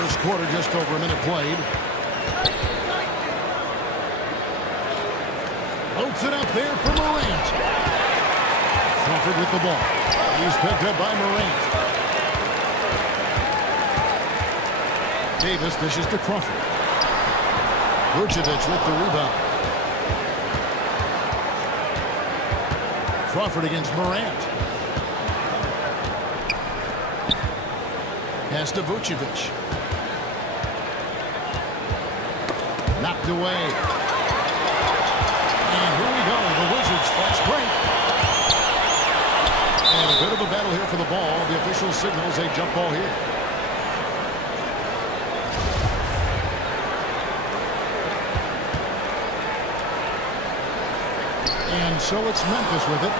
first quarter, just over a minute played. Floats it up there for Morant. Crawford with the ball. He's picked up by Morant. Davis dishes to Crawford. Vucevic with the rebound. Crawford against Morant. Pass to Vucevic. Knocked away. And here we go. The Wizards fast break. And a bit of a battle here for the ball. The official signals a jump ball here. And so it's Memphis with it.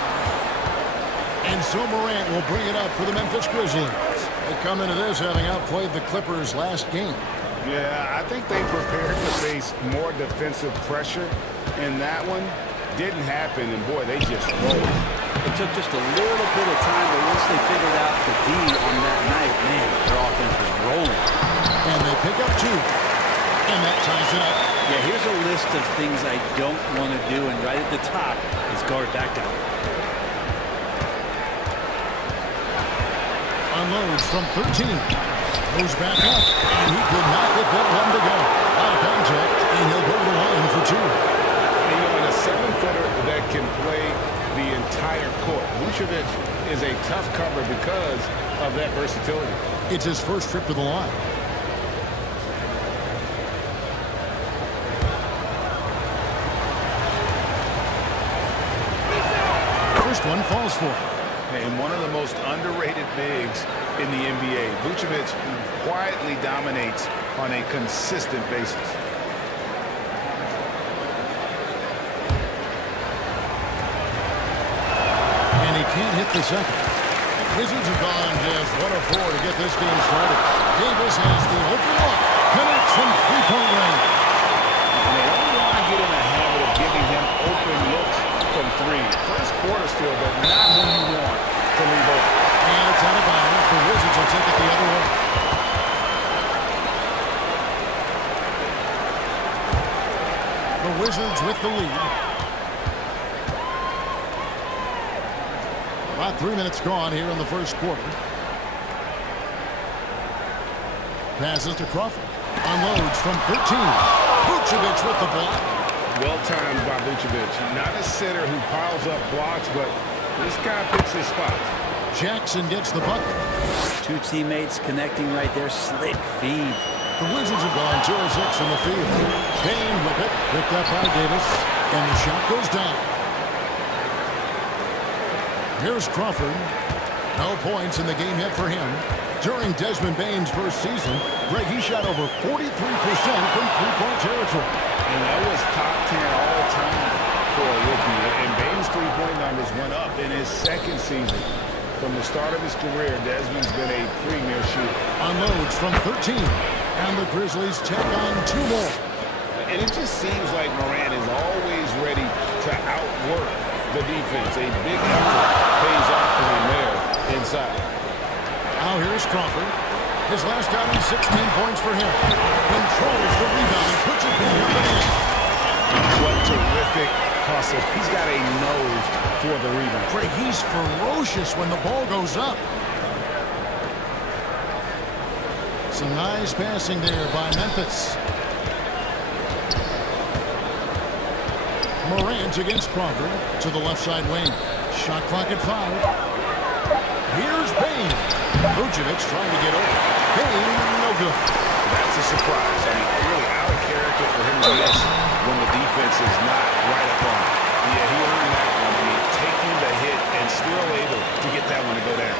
And so Morant will bring it up for the Memphis Grizzlies. They come into this having outplayed the Clippers last game. Yeah, I think they prepared to face more defensive pressure, and that one didn't happen, and boy, they just rolled. It took just a little bit of time, but once they figured out the D on that night, man, their offense was rolling. And they pick up 2. And that ties it up. Yeah, here's a list of things I don't want to do, and right at the top is guard that guy. Unloads from 13. Goes back up, and he could not get that one to go. Out of contact, and he'll go to the line for 2. And, you know, in a 7-footer that can play the entire court, Vucevic is a tough cover because of that versatility. It's his first trip to the line. First one falls for him. And one of the most underrated bigs in the NBA. Vucevic quietly dominates on a consistent basis. And he can't hit the second. Wizards have gone just 1 of 4 to get this game started. Davis has the open look. Connects from three-point range. And they don't want to get in the habit of giving him open looks from 3. First quarter still, but not who you want to leave open. And it's out of bounds. The Wizards will take it the other way. The Wizards with the lead. About 3 minutes gone here in the first quarter. Passes to Crawford. Unloads from 13. Vucevic with the block. Well timed by Vucevic. Not a center who piles up blocks, but this guy picks his spots. Jackson gets the bucket. 2 teammates connecting right there. Slick feed. The Wizards have gone 2 of 6 in the field. Kane with it. Picked up by Davis. And the shot goes down. Here's Crawford. No points in the game yet for him. During Desmond Bane's first season, Greg, he shot over 43% from three-point territory. And that was top 10 all time for a rookie. And Bane's three-point numbers went up in his second season. From the start of his career, Desmond's been a premier shooter. Unloads from 13. And the Grizzlies tack on 2 more. And it just seems like Morant is always ready to outwork the defense. A big effort pays off for him there inside. Now here's Crawford. His last outing, 16 points for him. Controls the rebound and puts it behind the net. What terrific hustle. He's got a nose for the rebound. Greg, he's ferocious when the ball goes up. Some nice passing there by Memphis. Morant against Crawford to the left side wing. Shot clock at 5. Here's Bane. Vucevic trying to get over. Bane, no good. That's a surprise. I mean, really out of character for him to miss when the defense is not right up on him. Yeah, he earned that one. I mean, taking the hit and still able to get that one to go down.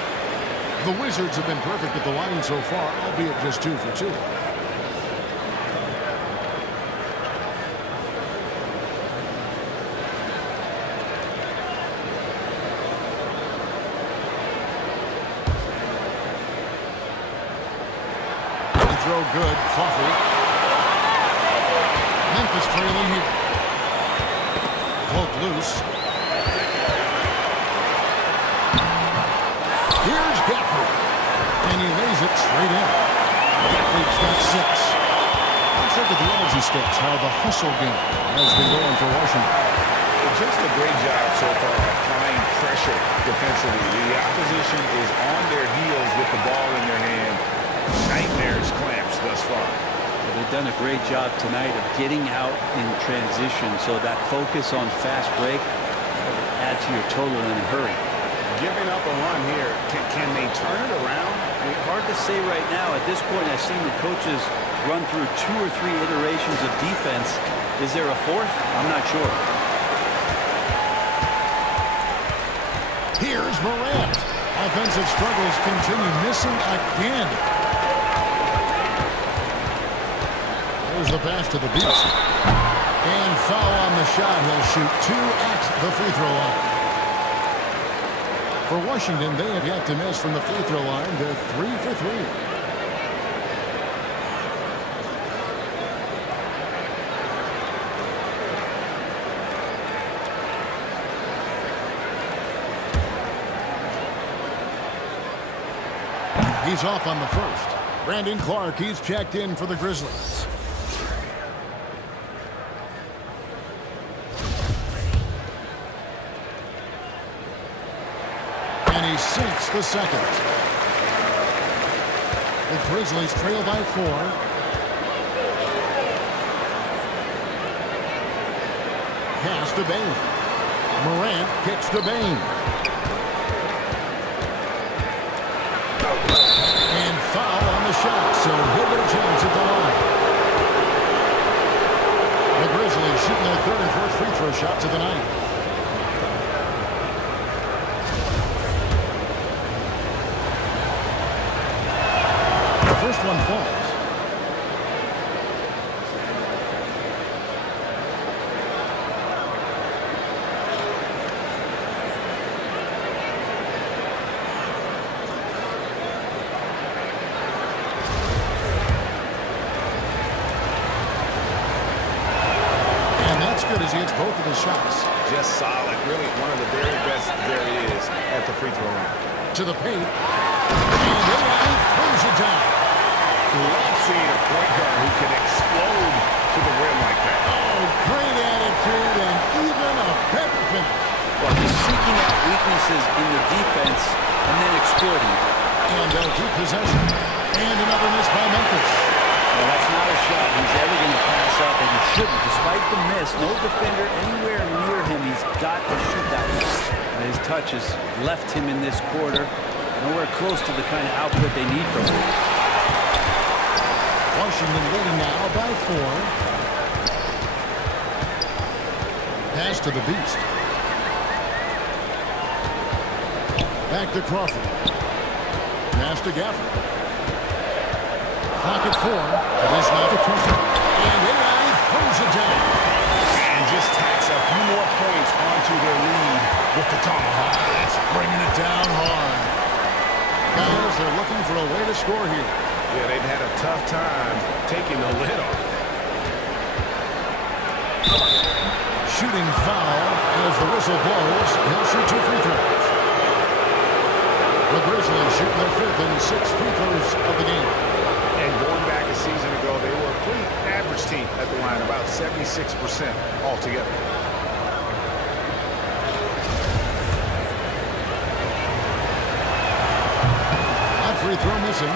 The Wizards have been perfect at the line so far, albeit just 2 for 2. Throw good. Crawford. Memphis trailing here. Poke loose. Here's Gafford. And he lays it straight in. Gafford's got 6. Let's look at the energy stats, how the hustle game has been going for Washington. Just a great job so far applying pressure defensively. The opposition is on their heels with the ball in their hand. Nightmares clamps thus far. Well, they've done a great job tonight of getting out in transition, so that focus on fast break will add to your total in a hurry. Giving up a run here, can they turn it around? I mean, hard to say right now. At this point, I've seen the coaches run through 2 or 3 iterations of defense. Is there a 4th? I'm not sure. Here's Morant. Offensive struggles continue, missing again. There's the pass to the Beast. And foul on the shot. He'll shoot 2 at the free throw line. For Washington, they have yet to miss from the free throw line. They're 3 for 3. He's off on the first. Brandon Clark, he's checked in for the Grizzlies. And he sinks the second. The Grizzlies trail by 4. Pass to Bane. Morant kicks to Bane. And foul on the shot, so he'll get a chance at the line. The Grizzlies shooting their 3rd and 4th free throw shots of the night. The first one falls. As he hits both of his shots. Just solid. Really one of the very best there is at the free throw line. To the paint. And AI throws it down. Love seeing a point guard who can explode to the rim like that. Oh, great attitude and even a better finish. Well, he's seeking out weaknesses in the defense and then exploiting it. And they'll keep possession. And another miss by Memphis. Well, that's not a shot he's ever going to pass up, and he shouldn't. Despite the miss, no defender anywhere near him. He's got to shoot that one. His touch has left him in this quarter. Nowhere close to the kind of output they need from him. Washington leading now by 4. Pass to the Beast. Back to Crawford. Pass to Gafford. Pocket 4. It is now to Crawford. And AI throws it down. And just tacks a few more points onto their lead with the tomahawk. That's bringing it down hard. Guys, they're looking for a way to score here. Yeah, they've had a tough time taking the lid off. Shooting foul as the whistle blows. He'll shoot 2 free throws. The Grizzlies shooting their 5th and 6th free throws of the game. And going back a season ago, they were a pretty average team at the line, about 76% altogether. That free throw missing.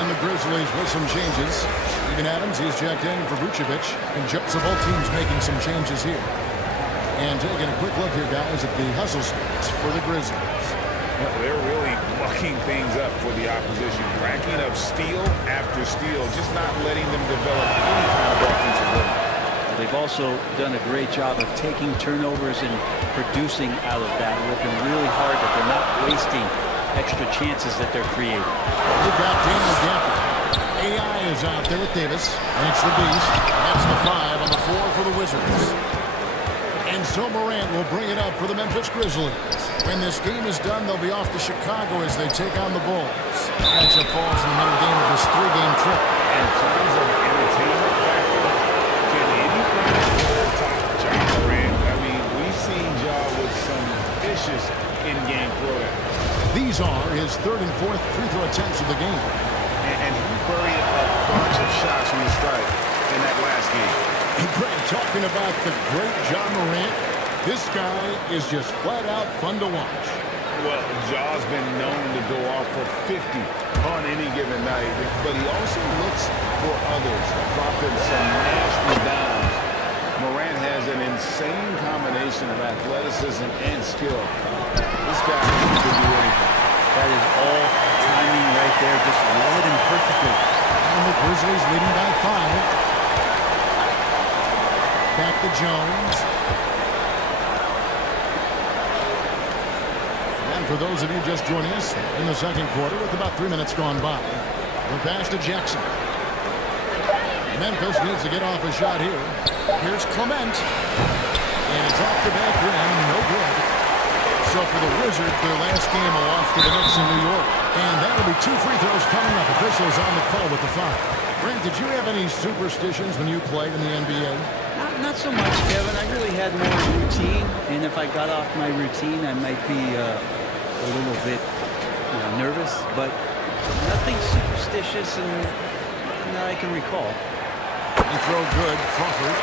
And the Grizzlies with some changes. Steven Adams, he's checked in for Vucevic. And so both teams making some changes here. And taking a quick look here, guys, at the hustle stats for the Grizzlies. They're really mucking things up for the opposition, racking up steal after steal, just not letting them develop any kind of offensive rhythm. They've also done a great job of taking turnovers and producing out of that, working really hard that they're not wasting extra chances that they're creating. We've got Daniel Gafford. AI is out there with Davis. And it's the Beast. That's the 5 on the 4 for the Wizards. And so Morant will bring it up for the Memphis Grizzlies. When this game is done, they'll be off to Chicago as they take on the Bulls. Matchup falls in the middle game of this 3-game trip. In terms of entertainment factor, can anybody top Ja Morant? I mean, we've seen Ja with some vicious in-game throwdowns. These are his 3rd and 4th free throw attempts of the game. And he buried a And Greg, talking about the great Ja Morant, this guy is just flat out fun to watch. Well, Ja's been known to go off for 50 on any given night, but he also looks for others to drop in some nasty dimes. Morant has an insane combination of athleticism and skill. This guy can do anything. That is all timing right there. Just read him perfectly. And the Grizzlies leading by 5. Back to Jones. And for those of you just joining us in the second quarter with about 3 minutes gone by, the pass to Jackson. Memphis needs to get off a shot here. Here's Clement. And it's off the back rim. No good. So for the Wizards, their last game a loss to the Knicks in New York. And that'll be 2 free throws coming up. Officials on the call with the foul. Brent, did you have any superstitions when you played in the NBA? Not so much, Kevin. I really had more routine. And if I got off my routine, I might be a little bit nervous. But nothing superstitious and nothing that I can recall. The throw good. Crawford.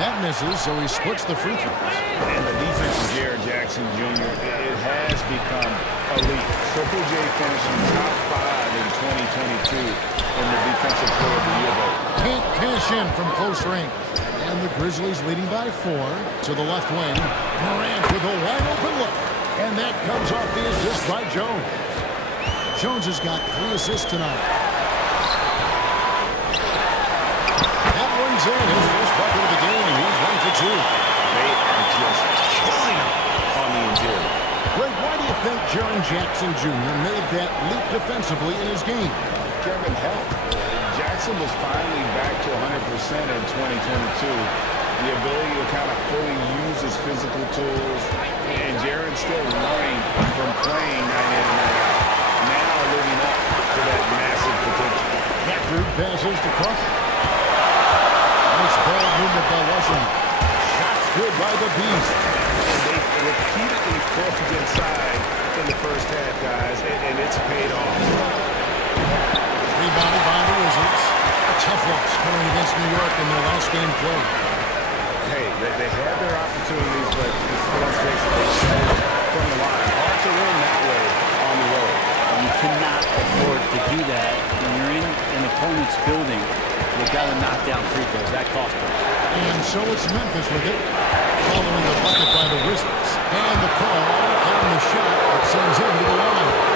That misses, so he splits the free throws. And the defense of Jaren Jackson Jr., it has become elite. Triple J finishing top 5 in 2022 in the Defensive Player of the Year vote. Can't cash in from close range. And the Grizzlies leading by 4 to the left wing. Morant with a wide open look. And that comes off the assist by Jones. Jones has got 3 assists tonight. That one's in. His first bucket of the game. He's 1 for 2. They are just killing him on the interior. Greg, why do you think Jaren Jackson Jr. made that leap defensively in his game? Kevin, help. Jackson was finally back to 100% in 2022. The ability to kind of fully use his physical tools. And Jaren's still learning from playing night in and night out. Now living up to that massive potential. Catford passes to Crawford. Nice ball movement by Washington. Shots good by the Beast. And they repeatedly pushed inside in the first half, guys, and it's paid off. Rebounded by the Wizards. A tough loss going against New York in their last game played. Hey, they had their opportunities, but let's face it, they shot from the line. Hard to win that way on the road. You cannot afford to do that. When you're in an opponent's building, you got to knock down free throws. That cost them. And so it's Memphis with it. Following the bucket by the Wizards. And the call and the shot that sends him to the line.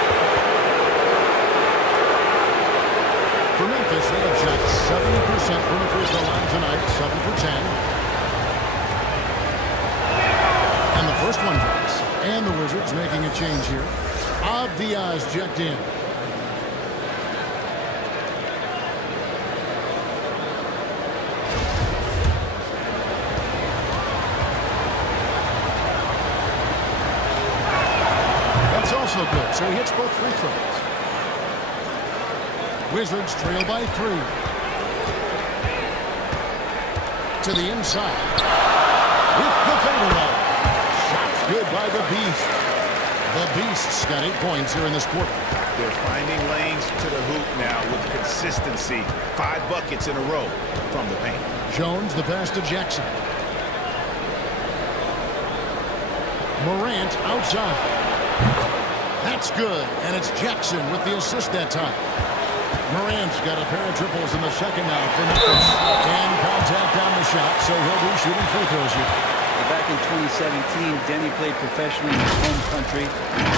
For Memphis, they have shot 70% from the free throw line tonight. 7 for 10. And the first one drops. And the Wizards making a change here. Diaz checked in. That's also good, so he hits both free throws. Wizards trail by 3. To the inside. With the fadeaway. Shots good by the Beast. The Beasts got 8 points here in this quarter. They're finding lanes to the hoop now with consistency. 5 buckets in a row from the paint. Jones, the pass to Jackson. Morant outside. That's good, and it's Jackson with the assist that time. Morant's got a pair of triples in the second now for Memphis. And contact on the shot, so he'll be shooting free throws here. Back in 2017, Denny played professionally in his home country,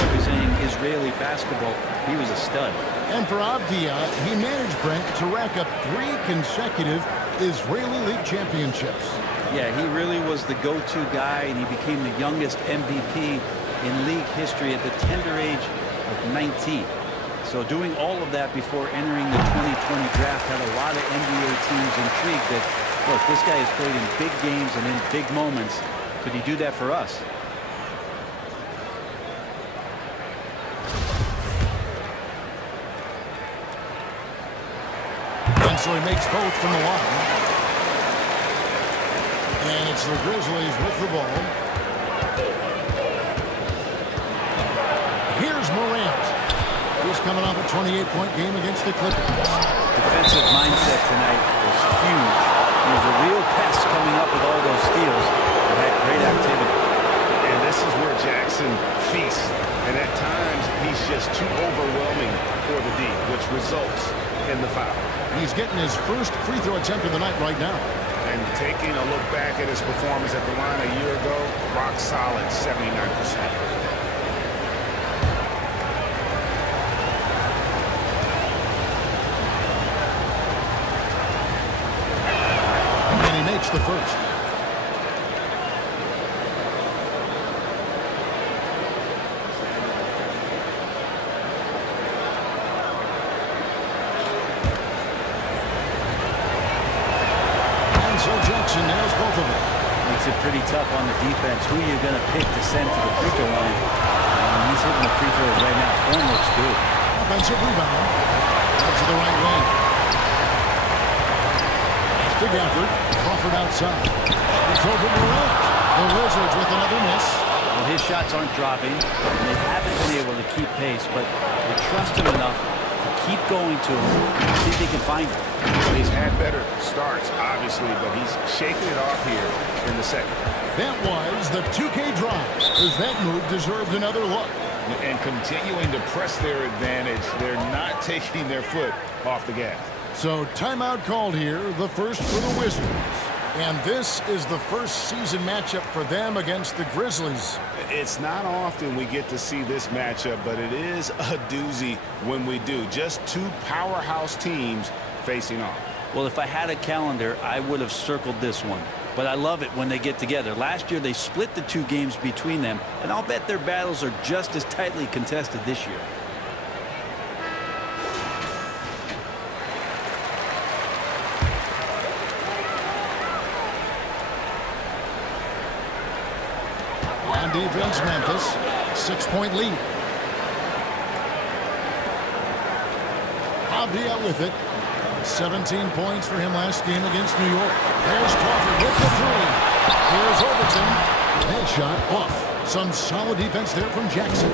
representing Israeli basketball. He was a stud. And for Avdia, he managed, Brent, to rack up 3 consecutive Israeli League championships. Yeah, he really was the go-to guy, and he became the youngest MVP in league history at the tender age of 19. So doing all of that before entering the 2020 draft had a lot of NBA teams intrigued that, look, this guy has played in big games and in big moments. Could he do that for us? And so he makes both from the line. And it's the Grizzlies with the ball. coming off a 28-point game against the Clippers. Defensive mindset tonight was huge. He was a real pest coming up with all those steals and had great activity. And this is where Jackson feasts. And at times, he's just too overwhelming for the D, which results in the foul. He's getting his first free throw attempt of the night right now. And taking a look back at his performance at the line a year ago, rock solid, 79%. The first. And so Jackson nails both of them. Makes it pretty tough on the defense. Who are you going to pick to send to the free throw line? He's hitting the free throws right now. Form looks good. Offensive rebound. Out to the right wing. To Gafford. Crawford outside. It's over Morant. The Wizards with another miss. Well, his shots aren't dropping, and they haven't been able to keep pace, but they trust him enough to keep going to him and see if they can find him. He's had better starts, obviously, but he's shaking it off here in the second. That was the 2K drive, as that move deserved another look. And continuing to press their advantage, they're not taking their foot off the gas. So timeout called here, the first for the Wizards. And this is the first season matchup for them against the Grizzlies. It's not often we get to see this matchup, but it is a doozy when we do. Just two powerhouse teams facing off. Well, if I had a calendar, I would have circled this one. But I love it when they get together. Last year, they split the two games between them, and I'll bet their battles are just as tightly contested this year. On defense, Memphis, 6-point lead. Avdija with it. 17 points for him last game against New York. There's Crawford with the three. Here's Overton. Headshot off. Some solid defense there from Jackson.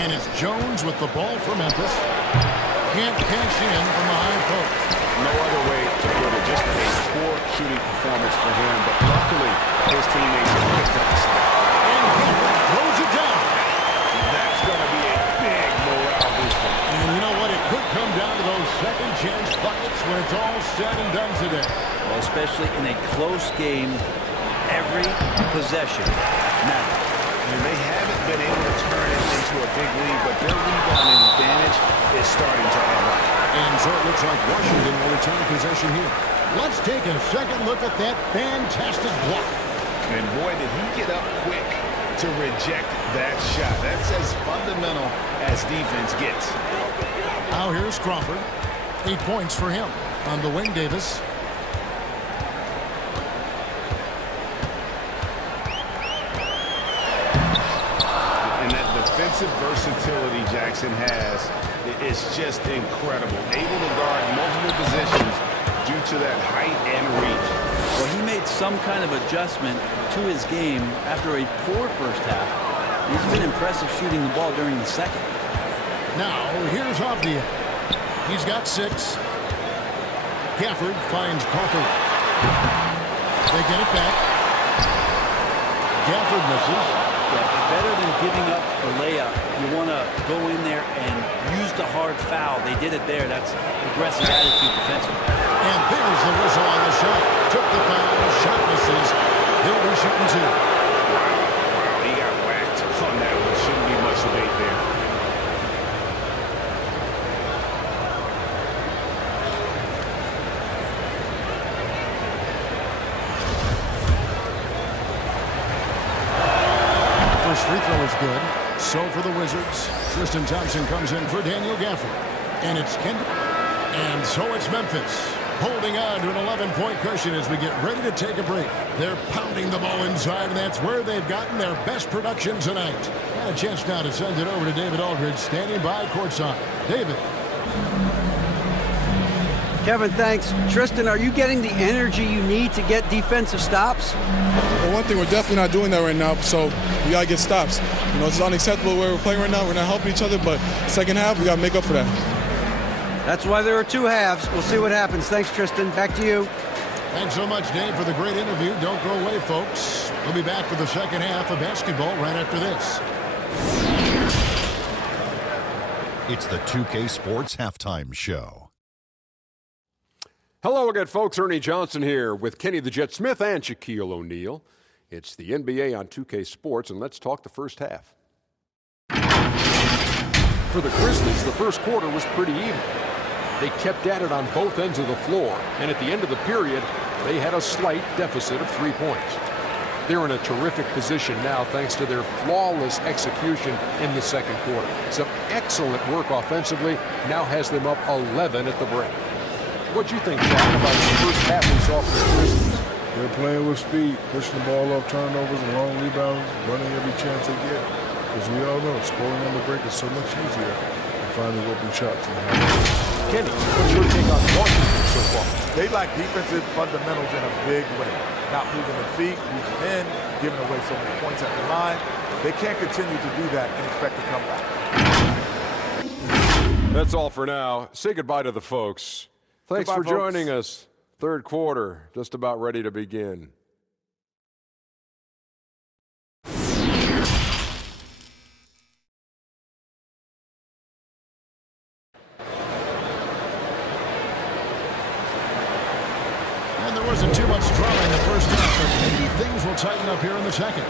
And it's Jones with the ball for Memphis. Can't cash in from the high post. No other way to put it. Just a poor shooting performance for him. But luckily, his teammates have picked up the slack. And Gafford throws it down. That's going to be a big morale booster. And you know what? It could come down to those second chance buckets when it's all said and done today. Well, especially in a close game, every possession matters. And they haven't been able to turn it into a big lead, but their rebounding advantage is starting to add up. And so it looks like Washington will return possession here. Let's take a second look at that fantastic block. And boy, did he get up quick to reject that shot. That's as fundamental as defense gets. Now here's Crawford. 8 points for him. On the wing, Davis. And that defensive versatility Jackson has is just incredible. Able to guard multiple positions due to that height and reach. Well, he made some kind of adjustment to his game after a poor first half. He's been impressive shooting the ball during the second. Now, here's Avdija. He's got 6. Gafford finds Crawford. They get it back. Gafford misses. Yeah, better than giving up a layup, you want to go in there and use the hard foul. They did it there. That's aggressive attitude defensively. And there's the whistle on the shot. Took the foul. Shot misses. He'll be shooting 2. Wow, he got whacked on that one. Shouldn't be much debate there. First free throw is good. So for the Wizards, Tristan Thompson comes in for Daniel Gafford. And it's Kendrick. And so it's Memphis, holding on to an 11-point cushion as we get ready to take a break. They're pounding the ball inside, and that's where they've gotten their best production tonight. And a chance now to send it over to David Aldridge, standing by courtside. David. Kevin, thanks. Tristan, are you getting the energy you need to get defensive stops? Well, one thing, we're definitely not doing that right now, so we got to get stops. You know, it's unacceptable where we're playing right now. We're not helping each other, but second half, we got to make up for that. That's why there are two halves. We'll see what happens. Thanks, Tristan. Back to you. Thanks so much, Dave, for the great interview. Don't go away, folks. We'll be back for the second half of basketball right after this. It's the 2K Sports Halftime Show. Hello again, folks. Ernie Johnson here with Kenny the Jet Smith and Shaquille O'Neal. It's the NBA on 2K Sports, and let's talk the first half. For the Grizzlies, the first quarter was pretty even. They kept at it on both ends of the floor, and at the end of the period, they had a slight deficit of 3 points. They're in a terrific position now thanks to their flawless execution in the second quarter. Some excellent work offensively now has them up 11 at the break. What'd you think, Shaq, about the first half we saw from the Grizzlies? They're playing with speed, pushing the ball off turnovers and long rebounds, running every chance they get. As we all know, scoring on the break is so much easier than finding open shots in the half. Kenny, what's your take on Washington so far? They lack defensive fundamentals in a big way. Not moving their feet, losing in, giving away so many points at the line. They can't continue to do that and expect to come back. That's all for now. Say goodbye to the folks. Thanks for joining us. Third quarter, just about ready to begin. And there wasn't too much drama in the first half, but maybe things will tighten up here in the second.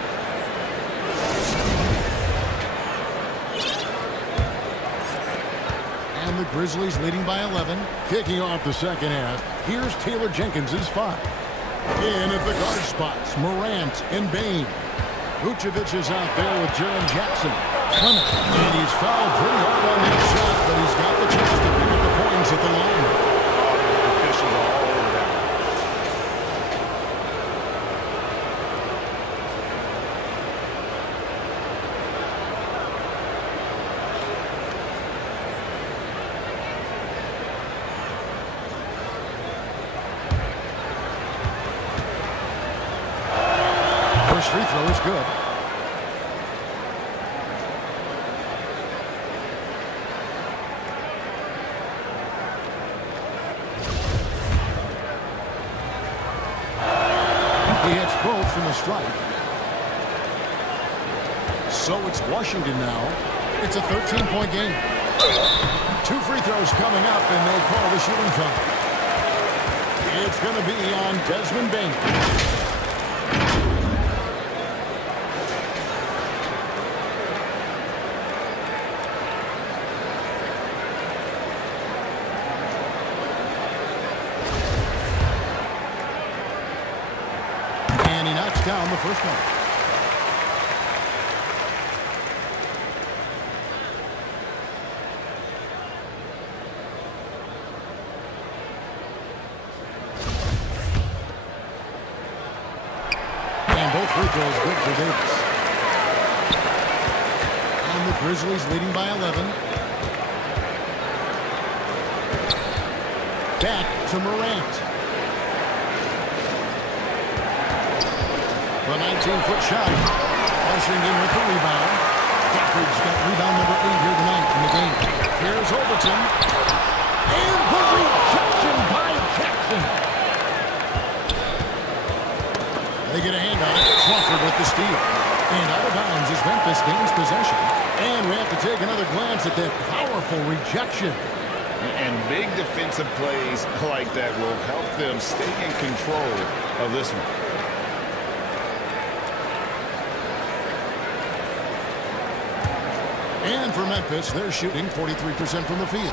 And the Grizzlies leading by 11. Kicking off the second half, here's Taylor Jenkins' 5. In at the guard spots, Morant and Bane. Vucevic is out there with Jaren Jackson. Clement, and he's fouled pretty hard on that shot, but he's got the chance to pick up the points at the line. Officials are all over that. First free throw is good. He hits both from the stripe. So it's Washington now. It's a 13-point game. 2 free throws coming up, and they'll call the shooting foul. It's going to be on Desmond Bane. Down the first one. And both free throws good for Davis. And the Grizzlies leading by 11. Back to Morant. The 19-foot shot. Washington with the rebound. Gafford's got rebound number 8 here tonight in the game. Here's Overton. And the rejection by Jackson. They get a hand on it. Crawford with the steal. And out of bounds as Memphis gains possession. And we have to take another glance at that powerful rejection. And big defensive plays like that will help them stay in control of this one. And for Memphis, they're shooting 43% from the field.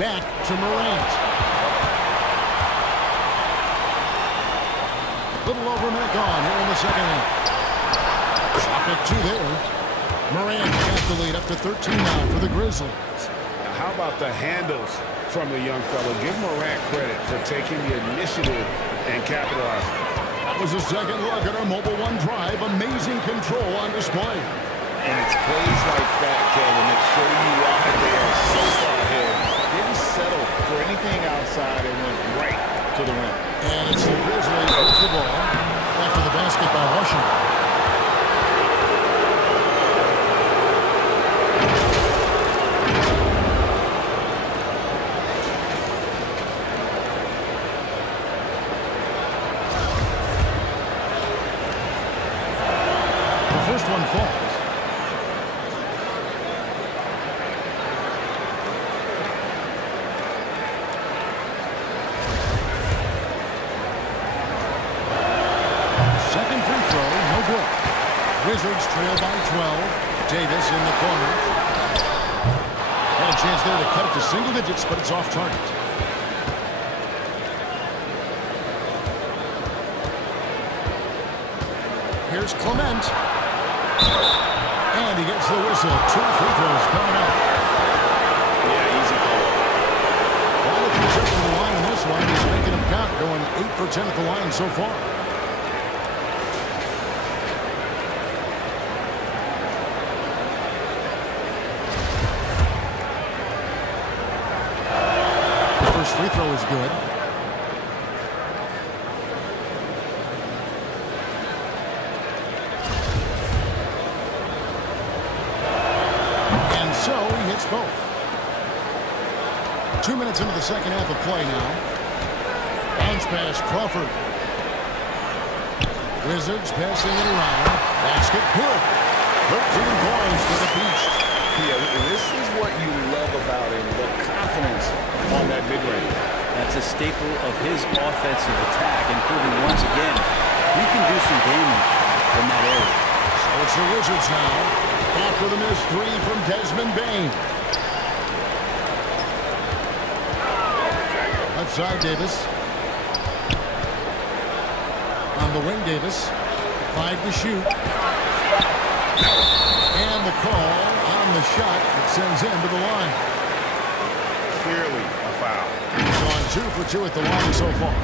Back to Morant. A little over a minute gone here in the second half. Chop it to there. Morant got the lead up to 13 now for the Grizzlies. Now, how about the handles from the young fellow? Give Morant credit for taking the initiative and capitalizing. That was a second look at our Mobile One drive. Amazing control on display. And it's plays like that, Kevin, that show you why they are so far ahead. Didn't settle anything outside, it went right to the rim. And it's the Grizzlies with the ball after the basket by Washington. The first one falls. Wizards trail by 12. Davis in the corner. Had a chance there to cut it to single digits, but it's off target. Here's Clement. And he gets the whistle. 2 free throws coming up. Yeah, easy call. Well, if he's up to the line in this one, he's making them count, going 8 for 10 at the line so far. Free throw is good. And so he hits both. 2 minutes into the second half of play now. Bounce pass, Crawford. Wizards passing it around. Basket good. 13 points for the Beast. Yeah, this is what you love about him, the confidence on that mid-range. That's a staple of his offensive attack, and proving once again he can do some damage from that area. So it's the Wizards now. After the missed 3 from Desmond Bane. Left side, Davis. On the wing, Davis. 5 to shoot. And the call on the shot that sends him to the line. Clearly a foul. He's on 2 for 2 at the line so far.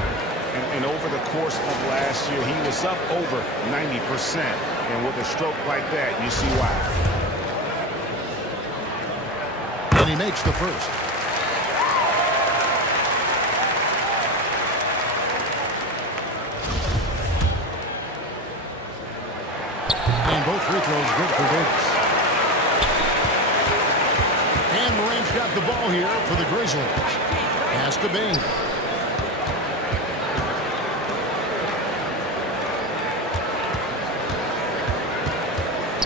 And over the course of last year, he was up over 90%. And with a stroke like that, you see why. And he makes the first. And both free throws good for Davis. And Morant's got the ball here for the Grizzlies. Pass to Bane.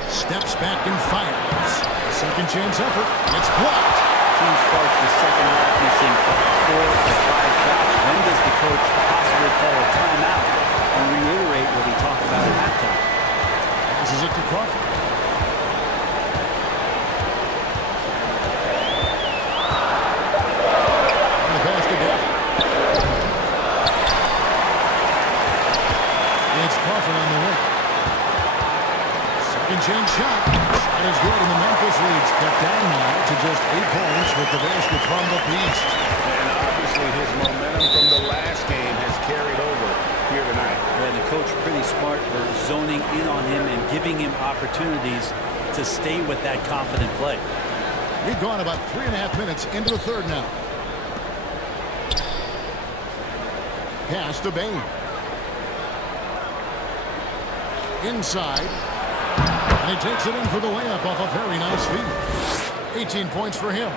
Steps back and fires. Second chance effort. It's blocked. Team starts the second half missing 4 to 5 shots. When does the coach possibly call a timeout and reiterate what he talked about at halftime? Passes it to Crawford. And the pass to Gafford. It's Crawford on the wing. Second chance shot. Shot is good, and the Memphis lead's cut down now to just 8 points with the basket from the Beast. And obviously his momentum from the last game has carried over here tonight. Yeah, the coach pretty smart for zoning in on him and giving him opportunities to stay with that confident play. We've gone about 3.5 minutes into the third now. Pass to Bane. Inside. And he takes it in for the layup off a very nice feed. 18 points for him.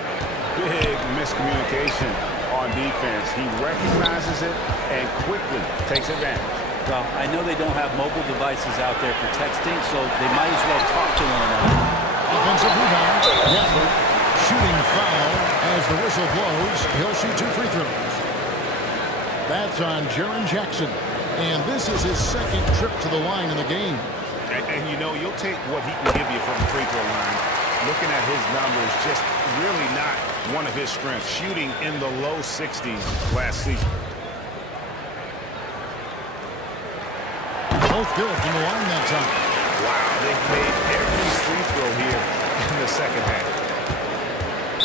Big miscommunication on defense. He recognizes it and quickly takes advantage. Well, I know they don't have mobile devices out there for texting, so they might as well talk to one another. Offensive rebound. Gafford shooting foul as the whistle blows. He'll shoot 2 free throws. That's on Jaren Jackson. And this is his second trip to the line in the game. And you know, you'll take what he can give you from the free throw line. Looking at his numbers, just really not one of his strengths. Shooting in the low 60s last season. Both good from the line that time. Wow, they've made every free throw here in the second half.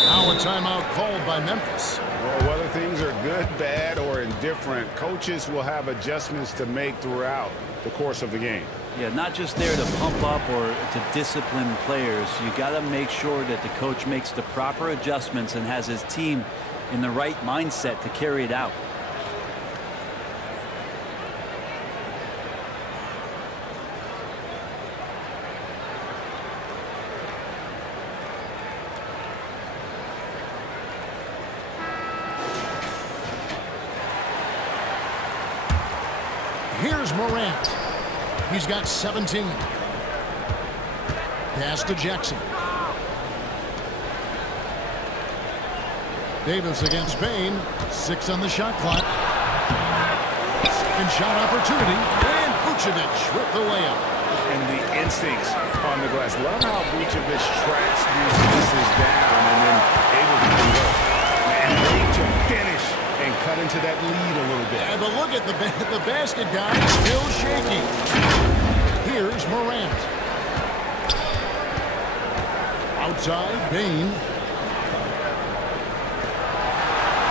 Now a timeout called by Memphis. Well, whether things are good, bad, or indifferent, coaches will have adjustments to make throughout the course of the game. Yeah, not just there to pump up or to discipline players. You got to make sure that the coach makes the proper adjustments and has his team in the right mindset to carry it out. Here's Morant. He's got 17. Pass to Jackson. Davis against Bane. 6 on the shot clock. Second shot opportunity. And Vucevic with the layup. And the instincts on the glass. Love how Vucevic tracks these misses down and then able to convert. And ready to finish and cut into that lead a little bit. And but look at the basket guy still shaky. Here's Morant. Outside, Bane.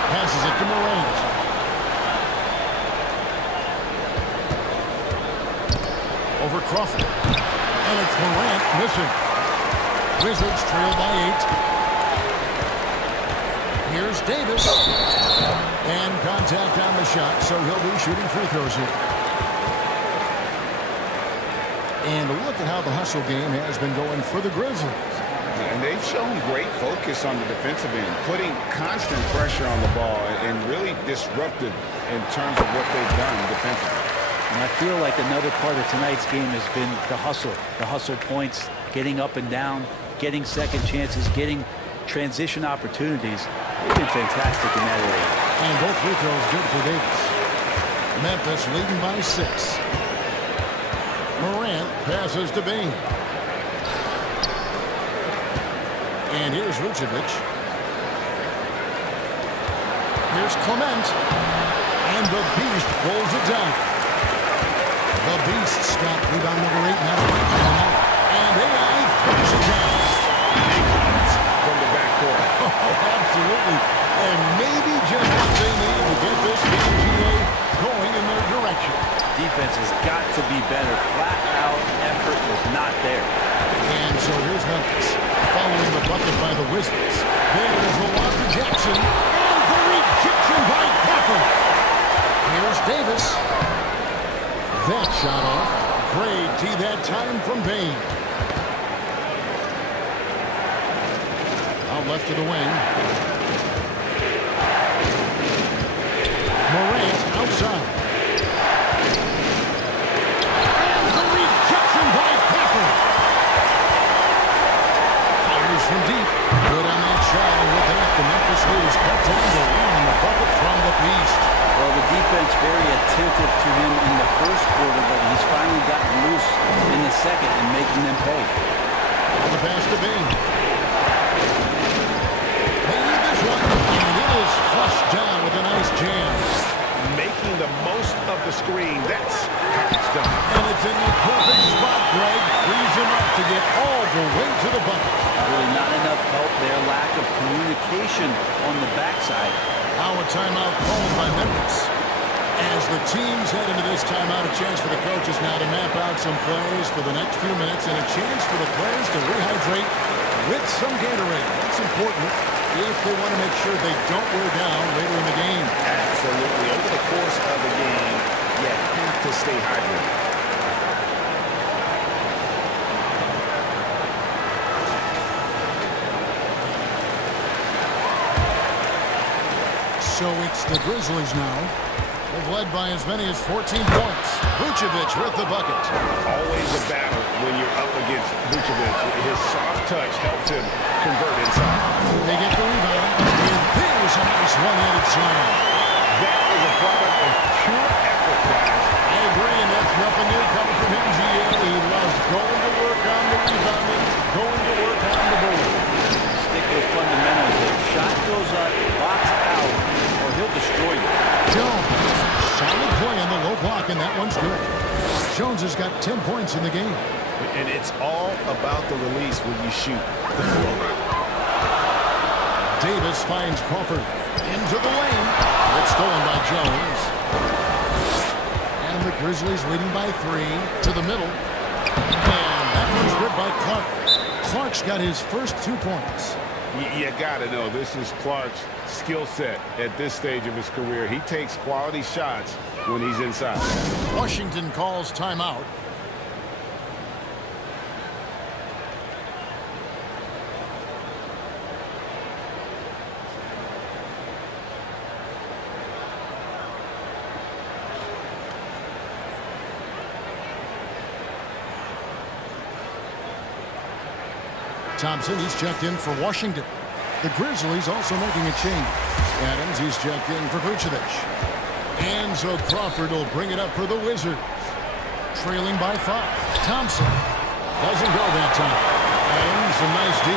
Passes it to Morant. Over Crawford. And it's Morant missing. Wizards trail by 8. Here's Davis. And contact on the shot, so he'll be shooting free throws here. And look at how the hustle game has been going for the Grizzlies. And they've shown great focus on the defensive end, putting constant pressure on the ball and really disruptive in terms of what they've done defensively. And I feel like another part of tonight's game has been the hustle points, getting up and down, getting second chances, getting transition opportunities. They've been fantastic in that area. And both free throws good for Davis. Memphis leading by 6. Morant passes to Bane. And here's Vucevic. Here's Clement. And the Beast pulls it down. The Beast's got rebound number 8 now. And AI throws it down. From the backcourt. Oh, absolutely. And maybe just what they need to get this PGA going in their direction. Defense has got to be better. Flat out effort was not there. And so here's Memphis following the bucket by the Wizards. There's the lob to Jackson. And the rejection by Crawford. Here's Davis. That shot off. Great D that time from Bane. Out left to the wing. Morant outside. And the rejection by Crawford. Fires from deep. Good on that shot. And with that, the Memphis Blues cut down the lead in the bucket from the Beast. Well, the defense very attentive to him in the first quarter, but he's finally gotten loose in the second and making them pay. On the pass to Bane. They need this one, and it is flushed down with a nice jam. Making the most of the screen. That's how it's done. And it's in the perfect spot, Greg. Frees him up to get all the way to the bucket. Really not enough help there. Lack of communication on the backside. Now a timeout called by Memphis. As the teams head into this timeout, a chance for the coaches now to map out some plays for the next few minutes and a chance for the players to rehydrate with some Gatorade. That's important if they want to make sure they don't wear down later in the game. Absolutely. Over the course of the game, you have to stay hydrated. So it's the Grizzlies now. They've led by as many as 14 points. Vucevic with the bucket. Always a battle when you're up against Vucevic. His soft touch helps him convert inside. They get the rebound. And there's a nice one-handed slam. That is a product of pure effort, guys. I agree, and that's nothing new coming from him, GA. He loves going to work on the rebounding, going to work on the board. Stick with fundamentals here. Shot goes up, box out, or he'll destroy you. Jones, solid play on the low block, and that one's good. Jones has got 10 points in the game. And it's all about the release when you shoot the flow. Davis finds Crawford into the lane. It's stolen by Jones. And the Grizzlies leading by 3 to the middle. And that one's good by Clark. Clark's got his first 2 points. You got to know this is Clark's skill set at this stage of his career. He takes quality shots when he's inside. Washington calls timeout. Thompson, he's checked in for Washington. The Grizzlies also making a change. Adams, he's checked in for Vucevic. And so Crawford will bring it up for the Wizards. Trailing by 5. Thompson doesn't go that time. Adams, a nice D.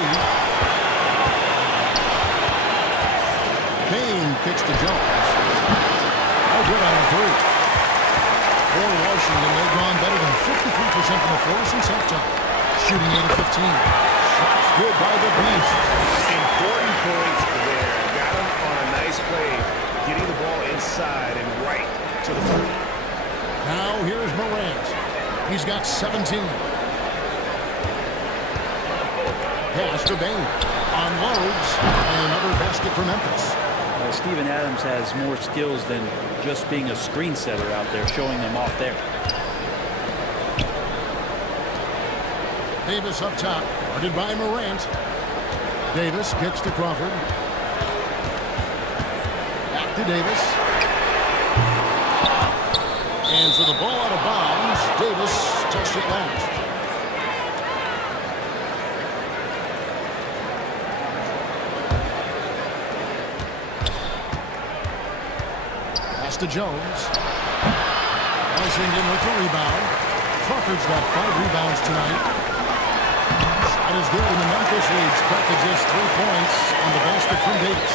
Payne kicks to Jones. No good on the 3. For Washington, they've gone better than 53% from the floor since halftime. Shooting 8 of 15. Shots good by the Beast. Important points there. Got him on a nice play, getting the ball inside and right to the ball. Now here's Morant. He's got 17. Pass to Bane. Unloads. And another basket for Memphis. Well, Steven Adams has more skills than just being a screen setter out there, showing them off there. Davis up top, guarded by Morant. Davis kicks to Crawford. Back to Davis. And so the ball out of bounds. Davis touched it last. Pass to Jones. Washington with the rebound. Crawford's got 5 rebounds tonight. Shot is good, and the Memphis leads cut to just 3 points on the basket from Davis.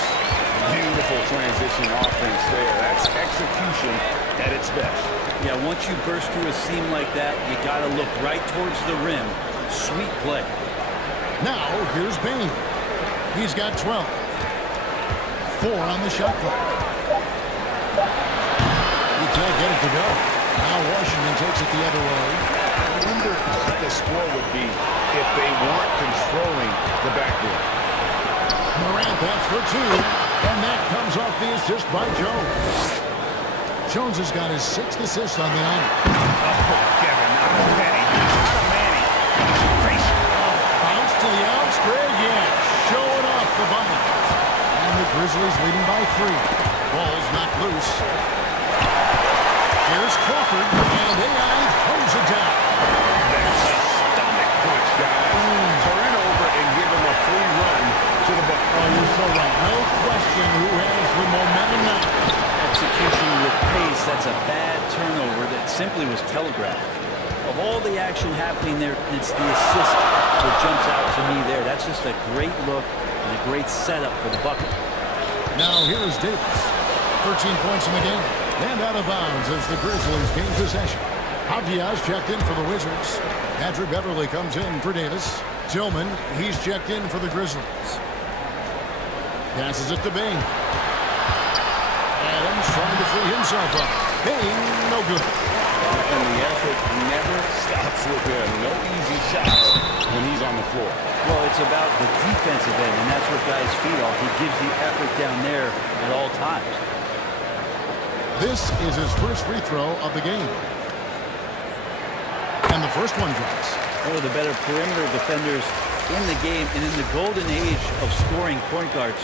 Beautiful transition offense there. That's execution at its best. Yeah, once you burst through a seam like that, you got to look right towards the rim. Sweet play. Now, here's Bane. He's got 12. 4 on the shot clock. He can't get it to go. Now Washington takes it the other way. I wonder what the score would be if they weren't controlling the backboard. Morant, that's for 2. And that comes off the assist by Jones. Jones has got his 6th assist on the night. Oh, Kevin, not a penny. Not a Manny. Bounce to the outspread, yeah. Showing off the bunny. And the Grizzlies leading by 3. Ball's knocked loose. Here's Crawford, and AI throws it down. That's a stomach punch, guys. Turn it over and give him a free run to the bucket. Oh, you're so right. No question who has the momentum now. Execution with pace, that's a bad turnover that simply was telegraphed. Of all the action happening there, it's the assist that jumps out to me there. That's just a great look and a great setup for the bucket. Now here's Davis. 13 points in the game. And out of bounds as the Grizzlies gain possession. Diaz checked in for the Wizards. Patrick Beverly comes in for Davis. Tillman, he's checked in for the Grizzlies. Passes it to Bane. Adams trying to free himself up. Bane, no good. And the effort never stops with him. No easy shots when he's on the floor. Well, it's about the defensive end, and that's what guys feed off. He gives the effort down there at all times. This is his first free throw of the game. And the first one drops. One of the better perimeter defenders in the game, and in the golden age of scoring point guards,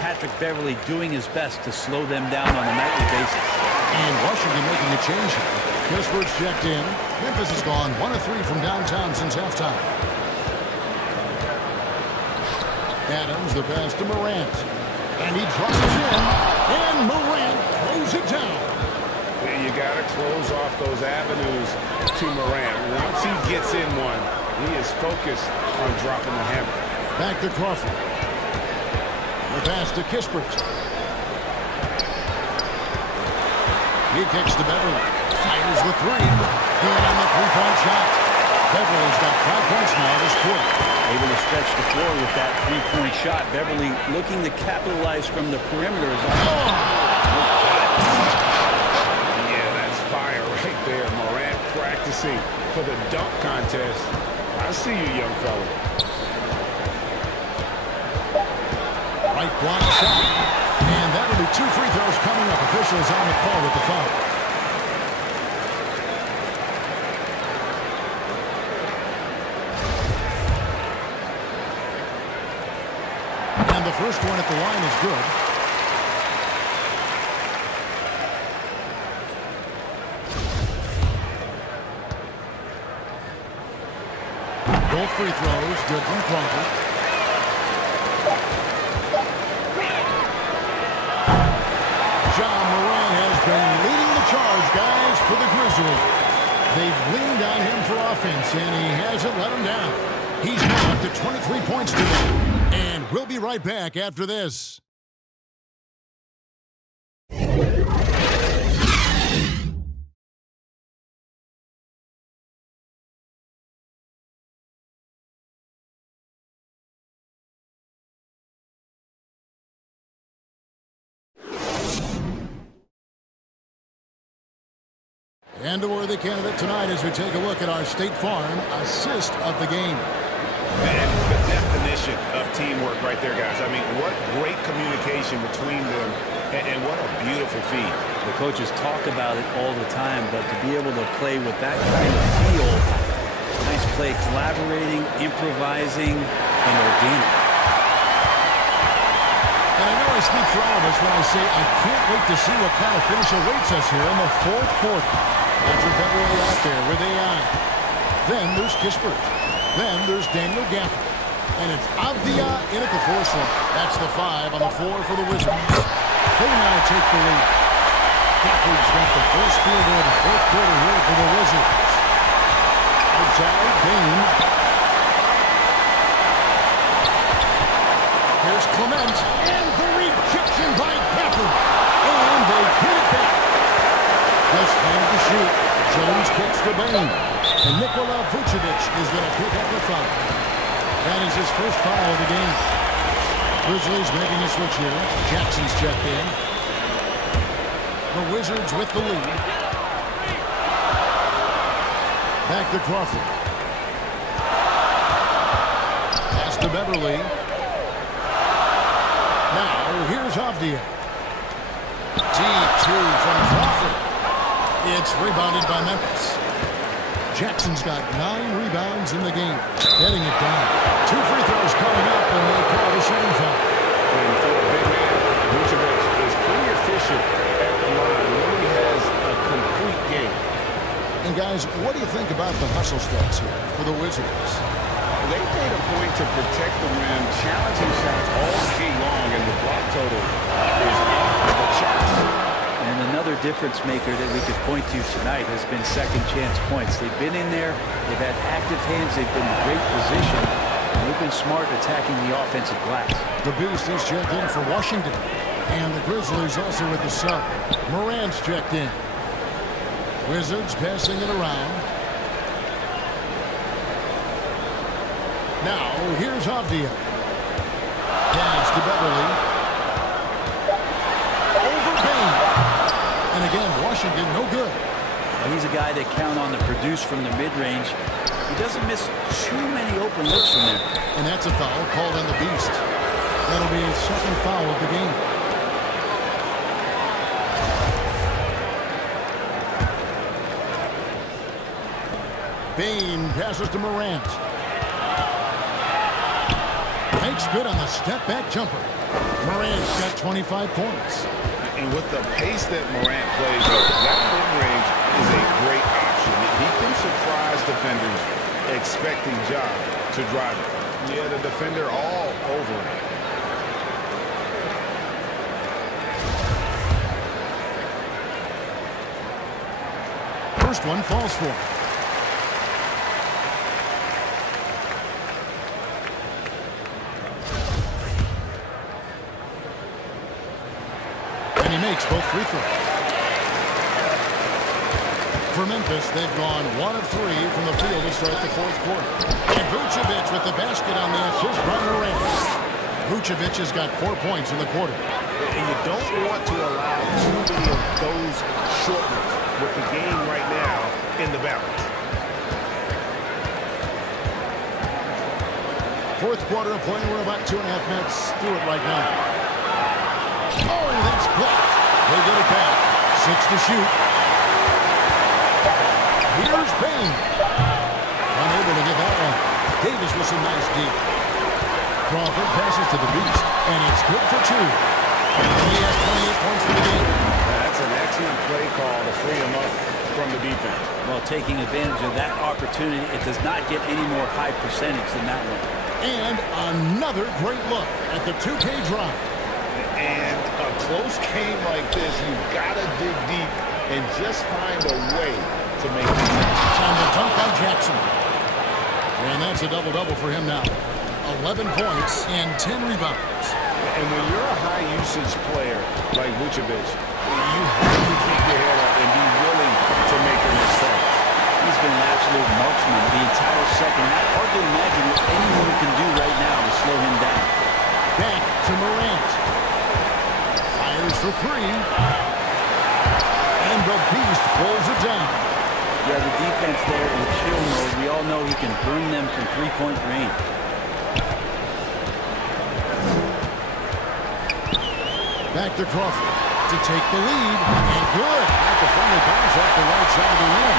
Patrick Beverly doing his best to slow them down on a nightly basis. And Washington making a change here. Kispert checked in. Memphis has gone 1 of 3 from downtown since halftime. Adams, the pass to Morant. And he drops it in. And Morant throws it down. Yeah, you got to close off those avenues to Morant. Once he gets in one, he is focused on dropping the hammer. Back to Crawford. The pass to Kispert. He kicks to Beverly. Fires the 3. Good on the 3-point shot. Beverly's got 5 points now this quarter. Able to stretch the floor with that 3-point shot. Beverly looking to capitalize from the perimeter. Yeah, that's fire right there. Morant practicing for the dunk contest. I see you, young fella. right block shot. And that'll be 2 free throws coming up. Officials on the call with the foul. And the first one at the line is good. Both free throws good from Crawford. John Morant has been leading the charge, guys, for the Grizzlies. They've leaned on him for offense, and he hasn't let them down. He's now up to 23 points today. And we'll be right back after this. And a worthy candidate tonight as we take a look at our State Farm assist of the game. Man, the definition of teamwork right there, guys. I mean, what great communication between them, and what a beautiful feed. The coaches talk about it all the time, but to be able to play with that kind of feel, nice play, collaborating, improvising, and organic. And I know I speak for all of us when I say I can't wait to see what kind of finish awaits us here in the fourth quarter. After Beverly out there with AI. Then there's Kispert. Then there's Daniel Gafford. And it's Avdia in at the force line. That's the 5 on the floor for the Wizards. They now take the lead. Gafford's got the first field goal of the fourth quarter here for the Wizards. Outside, Bane. Here's Clement. And the rejection by Gafford. And they get it back. Just time to shoot. Jones kicks to Bane. And Nikola Vucevic is going to pick up the foul. That is his first foul of the game. Grizzlies making a switch here. Jackson's checked in. The Wizards with the lead. Back to Crawford. Pass to Beverly. Now here's Avdia. Deep 2 from Crawford. It's rebounded by Memphis. Jackson's got 9 rebounds in the game. Heading it down. 2 free throws coming up, and they call the shooting foul. And for a big man, Vucevic is pretty efficient at the line. Really has a complete game. And guys, what do you think about the hustle stats here for the Wizards? They made a point to protect the rim, challenging shots all game long, and the block total is off the charts. And another difference maker that we could point to tonight has been second chance points. They've been in there, they've had active hands, they've been in great position, and they've been smart attacking the offensive glass. The Beast is checked in for Washington. And the Grizzlies also with the sub. Morant's checked in. Wizards passing it around. Now, here's Avdia. Pass to Beverly. Over Bane. And again, Washington, no good. Well, he's a guy that count on to produce from the mid-range. He doesn't miss too many open looks from there. And that's a foul called on the Beast. That'll be his second foul of the game. Bane passes to Morant. Makes good on the step-back jumper. Morant's got 25 points. And with the pace that Morant plays with, that mid-range is a great option. He can surprise defenders expecting Ja to drive it. Yeah, the defender all over him. First one falls for him. And he makes both free throws. For Memphis, they've gone 1 of 3 from the field to start the fourth quarter. And Vucevic with the basket on the assist by Morant. Vucevic has got 4 points in the quarter. And you don't want to allow too many of those short ones with the game right now in the balance. Fourth quarter of play. We're about 2.5 minutes through it right now. Oh, that's blocked. They get it back. 6 to shoot. Here's Payne. Unable to get that one. Davis with some nice deep. Crawford passes to the Beast, and it's good for 2. He has 28 points for the game. That's an excellent play call to free him up from the defense. Well, taking advantage of that opportunity, it does not get any more high percentage than that one. And another great look at the 2K drive. And a close game like this, you've got to dig deep and just find a way to make it. And the dunk by Jackson. And that's a double-double for him now. 11 points and 10 rebounds. And when you're a high-usage player like Vucevic, you have to keep your head up and be willing to make a mistake. He's been an absolute marksman the entire second half. Hard to imagine what anyone can do right now to slow him down. Back to Morant. Fires for 3. And the Beast pulls it down. Yeah, the defense there in chill mode. We all know he can burn them from three-point range. Back to Crawford to take the lead. And good. At the friendly bounce off the right side of the rim.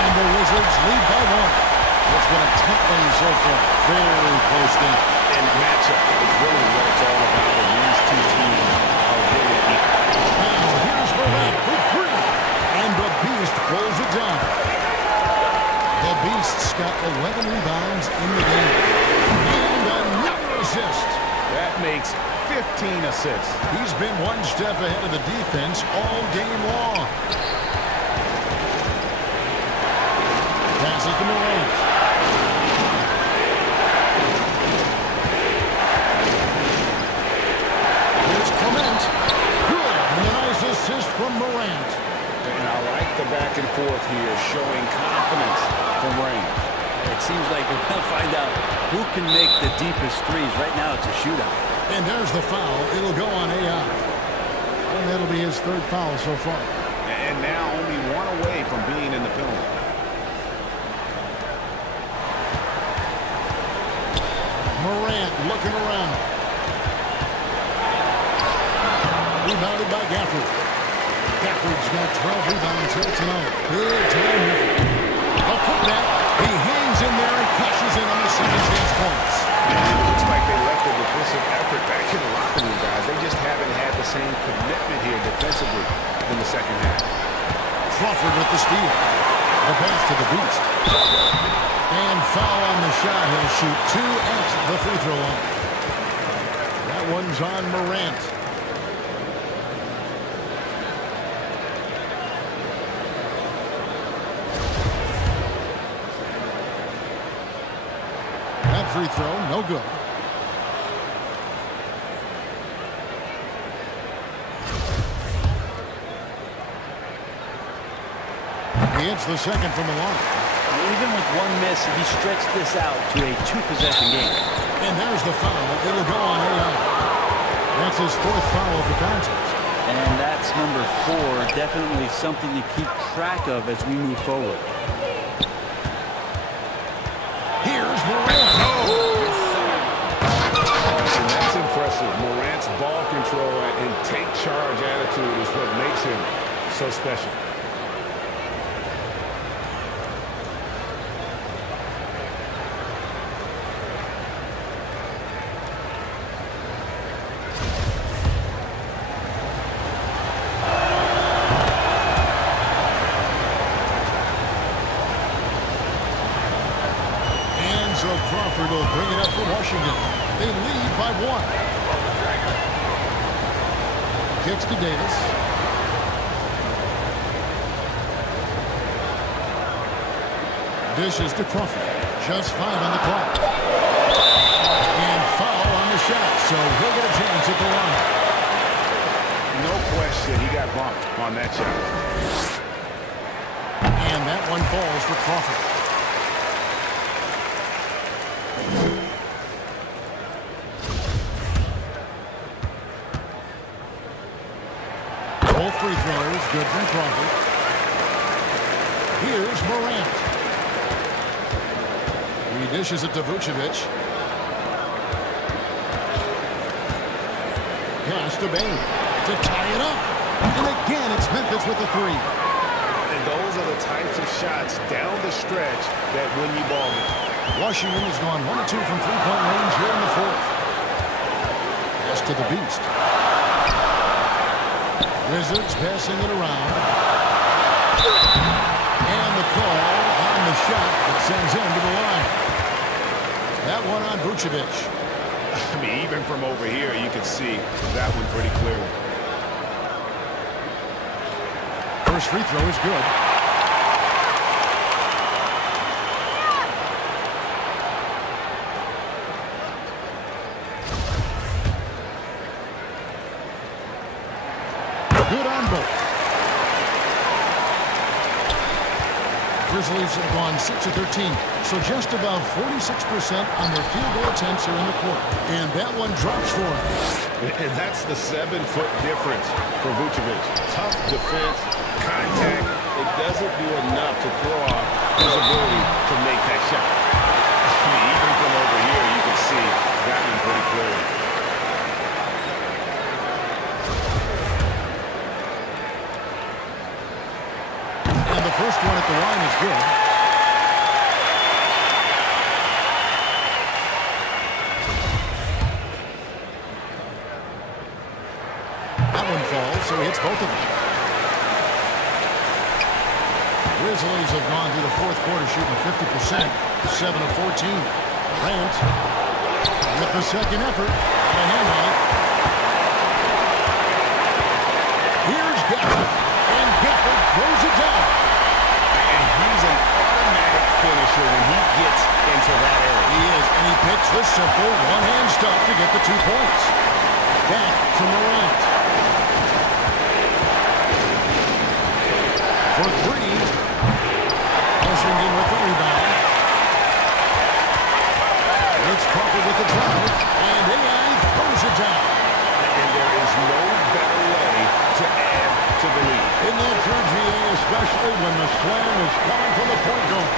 And the Wizards lead by 1. It's been a tight one so far. Very close game. And matchup is really what it's all about when these two teams are really equal. And here's Morant for 3. And the Beast pulls it down. The Beast's got 11 rebounds in the game. And another assist. That makes 15 assists. He's been one step ahead of the defense all game long. Passes to Morant. Here's Clement. Good. And a nice assist from Morant. And I like the back and forth here, showing confidence from range. It seems like we're going to find out who can make the deepest threes. Right now, it's a shootout. And there's the foul. It'll go on AI. And that'll be his 3rd foul so far. And now only 1 away from being in the penalty. Morant looking around. Rebounded by Gafford. Gafford's got 12 rebounds here tonight. Good time. A putback. He hangs in there and cashes in on the second chance points. It looks like they left a defensive effort back in the locker room, guys. They just haven't had the same commitment here defensively in the second half. Crawford with the steal. The pass to the Beast. And foul on the shot. He'll shoot 2 at the free throw line. That one's on Morant. That free throw, no good. He hits the second from the line. Even with 1 miss, he stretched this out to a 2-possession game. And there's the foul. It'll go on AI. That's his 4th foul of the contest. And that's number 4. Definitely something to keep track of as we move forward. Here's Morant. And that's impressive. Morant's ball control and take charge attitude is what makes him so special. Crawford will bring it up for Washington. They lead by 1. Kicks to Davis. Dishes to Crawford. Just 5 on the clock. And foul on the shot, so he'll get a chance at the line. No question, he got bumped on that shot. And that one falls for Crawford. Both free throws, good from Crawford. Here's Morant. He dishes it to Vucevic. pass to Bane to tie it up. And again, it's Memphis with the three. And those are the types of shots down the stretch that win you ball game. Washington has gone 1 of 2 from three-point range here in the fourth. Pass to the Beast. Wizards passing it around. And the call on the shot that sends him to the line. That one on Vucevic. I mean, even from over here, you can see that one pretty clearly. First free throw is good. Good on both. Grizzlies have gone 6 of 13, so just above 46% on their field goal attempts here in the quarter. And that one drops for him. And that's the 7-foot difference for Vucevic. Tough defense, contact. It doesn't do enough to throw off his ability to make that shot. I mean, even from over here, you can see that one pretty clearly. And the first one at the line is good. That one falls, so he hits both of them. Grizzlies have gone through the fourth quarter shooting 50%, 7 of 14. Grant with the second effort. A hand on it. Here's Gafford. And Gafford throws it down. And he's an automatic finisher when he gets into that area. He is, and he picks the simple one-hand stuff to get the 2 points. Back to Morant. For three. Washington with the rebound. It's Crawford with the drive. And AI throws it down. And there is no better way to add to the lead. Isn't that true, GA, especially when the slam is coming from the point guard?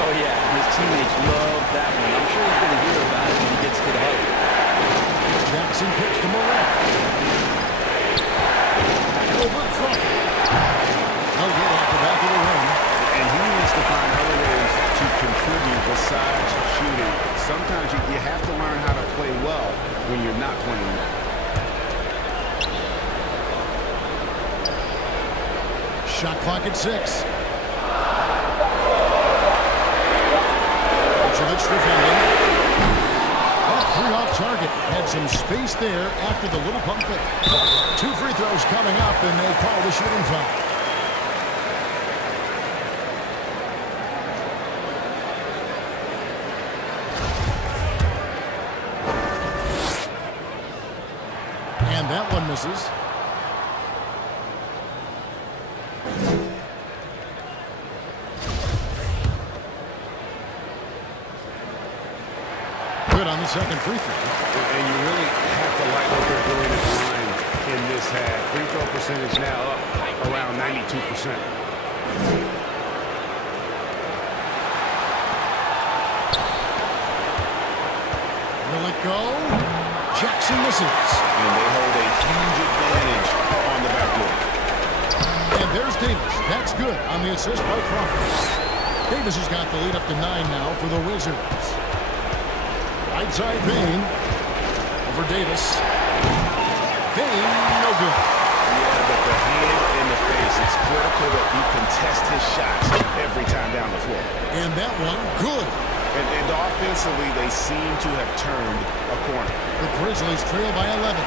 Oh, yeah. His teammates love that one. I'm sure he's going to hear about it when he gets to the huddle. Jackson kicks to Morant. Over Crawford. They'll get off the back of the rim. And he needs to find other ways to contribute besides shooting. Sometimes you have to learn how to play well when you're not playing well. Shot clock at 6. Vucevic defending. That three off target. Had some space there after the little pump fake. 2 free throws coming up, and they call the shooting foul. And that one misses. Good on the second free throw. And you really have to like what they're doing at the line in this half. Free throw percentage now up around 92%. Will it go? Jackson misses. And they hold a huge advantage on the backboard. And there's Davis. That's good on the assist by Crawford. Davis has got the lead up to 9 now for the Wizards. Right side Bane. Over Davis. Bane, no good. Yeah, but the hand in the face, it's critical that you contest his shots every time down the floor. And that one, good. And offensively, they seem to have turned a corner. The Grizzlies trail by 11.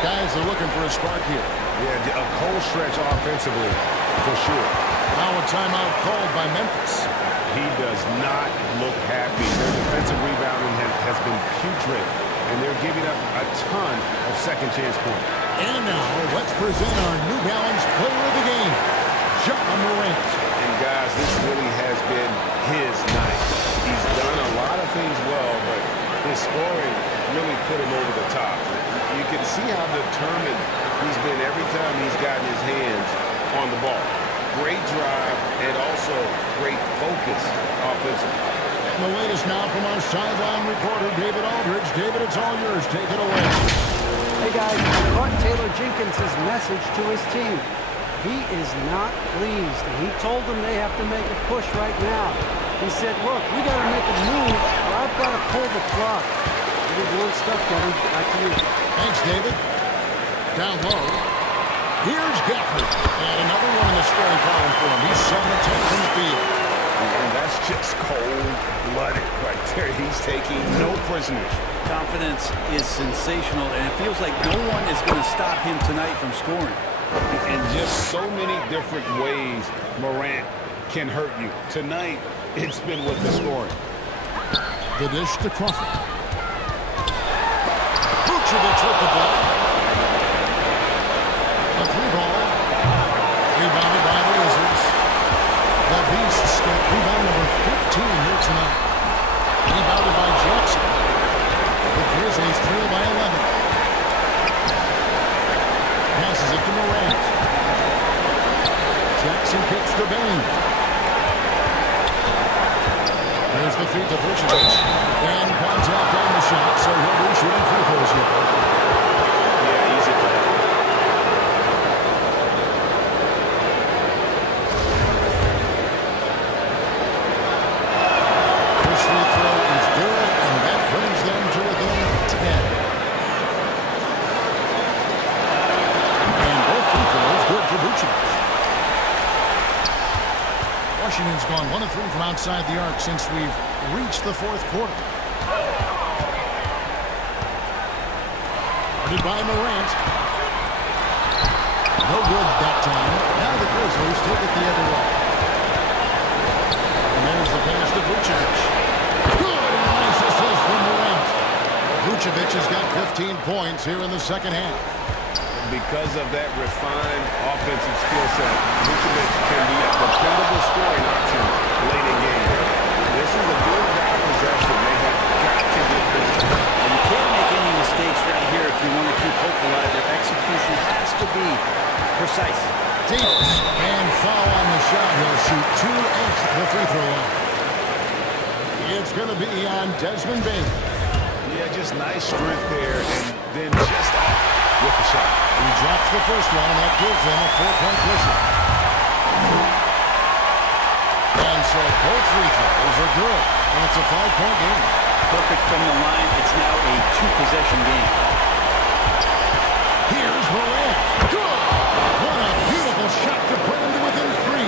Guys are looking for a spark here. Yeah, a cold stretch offensively, for sure. Now a timeout called by Memphis. He does not look happy. Their defensive rebounding has been putrid, and they're giving up a ton of second-chance points. And now, let's present our New Balance player of the game, Ja Morant. And guys, this really has been his night. He's done a lot of things well, but his scoring really put him over the top. You can see how determined he's been every time he's gotten his hands on the ball. Great drive and also great focus offensively. And the latest now from our sideline reporter, David Aldridge. David, it's all yours. Take it away. Hey guys, I caught Taylor Jenkins' message to his team. He is not pleased, and he told them they have to make a push right now. He said, look, we got to make a move, or I've got to pull the plug. Pretty blunt stuff, Kevin. Back to you. Thanks, David. Down low. Here's Gafford. And another one in the scoring column for him. He's 7 of 10 from the field. And that's just cold-blooded right there. He's taking no prisoners. Confidence is sensational, and it feels like no one is going to stop him tonight from scoring. And just so many different ways Morant can hurt you. Tonight, it's been with the scoring. The dish to Crawford. Vucevic with the ball. A 3-ball. Rebounded by the Wizards. The Beasts get rebound number 15 here tonight. Rebounded by Jackson. The Grizzlies trail by 11. Passes it to Morant. Jackson kicks to Bain. There's the feed to Vucevic. And contact on the shot, so he'll be shooting free throws here. Yeah, easy play. This free throw is good, and that brings them to within 10. And both free throws good for Vucevic. Washington's gone 1 of 3 from outside the arc since we've reached the fourth quarter. Guarded by Morant. No good that time. Now the Grizzlies take it the other way. And there's the pass to Vucevic. Good, and a nice assist from Morant. Vucevic has got 15 points here in the second half. Because of that refined offensive skill set, Vucevic can be a dependable scoring option late in game. This is a good down possession. They have got to get this. And you can't make any mistakes right here if you want to keep hope alive. Their execution has to be precise. Davis, and foul on the shot. He'll shoot 2 at the free throw line. It's going to be on Desmond Bain. Yeah, just nice strength there, and then just off with the shot. He drops the first one, and that gives them a 4-point cushion. And so both free throws are good, and it's a 5-point game. Perfect from the line. It's now a 2-possession game. Here's Morant. Good! What a beautiful shot to bring him to within 3.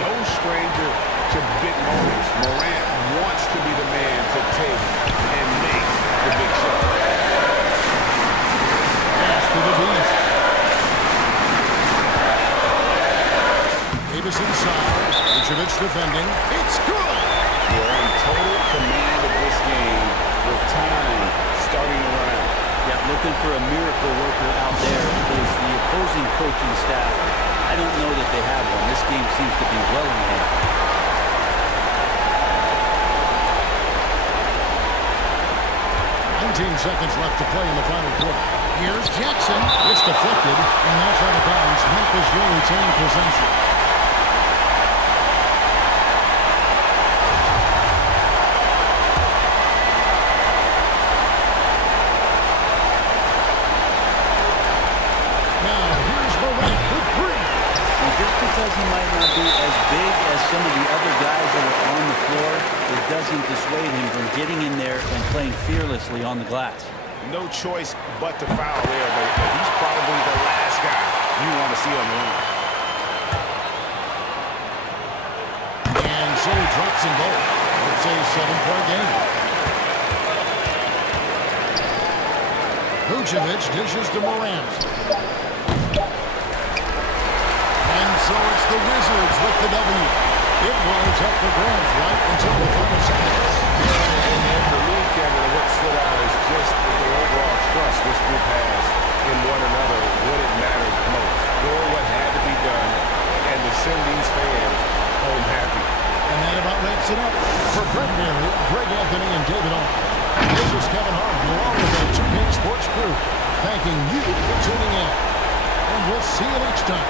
No stranger to big moments. Morant wants to be the man to take and make the big shot. Pass to the Beast. Davis inside. Vucevic defending. It's good! You're in total command of this game with time starting to run out. Yeah, looking for a miracle worker out there is the opposing coaching staff. I don't know that they have one. This game seems to be well in hand. 19 seconds left to play in the final quarter. Here's Jackson. It's deflected, and that's out of bounds. Memphis will retain possession. Now, here's Morant for 3. And just because he might not be as big as some of the other guys that are on the floor, it doesn't dissuade him from getting in there and playing fearlessly on the glass. No choice but to foul there, but he's probably the last guy you want to see on the line. And so he drops them both. It's a 7-point game. Vucevic dishes to Morant. And so it's the Wizards with the W. It was up for grabs right until the final seconds. And for me, Kevin, what stood out is just the overall trust this group has in one another when it mattered most. Doing what had to be done and to send these fans home happy. And that about wraps it up. For Brent Barry, Greg Anthony, and David Arnold, this is Kevin Harlan along with the 2K Sports crew, thanking you for tuning in. And we'll see you next time.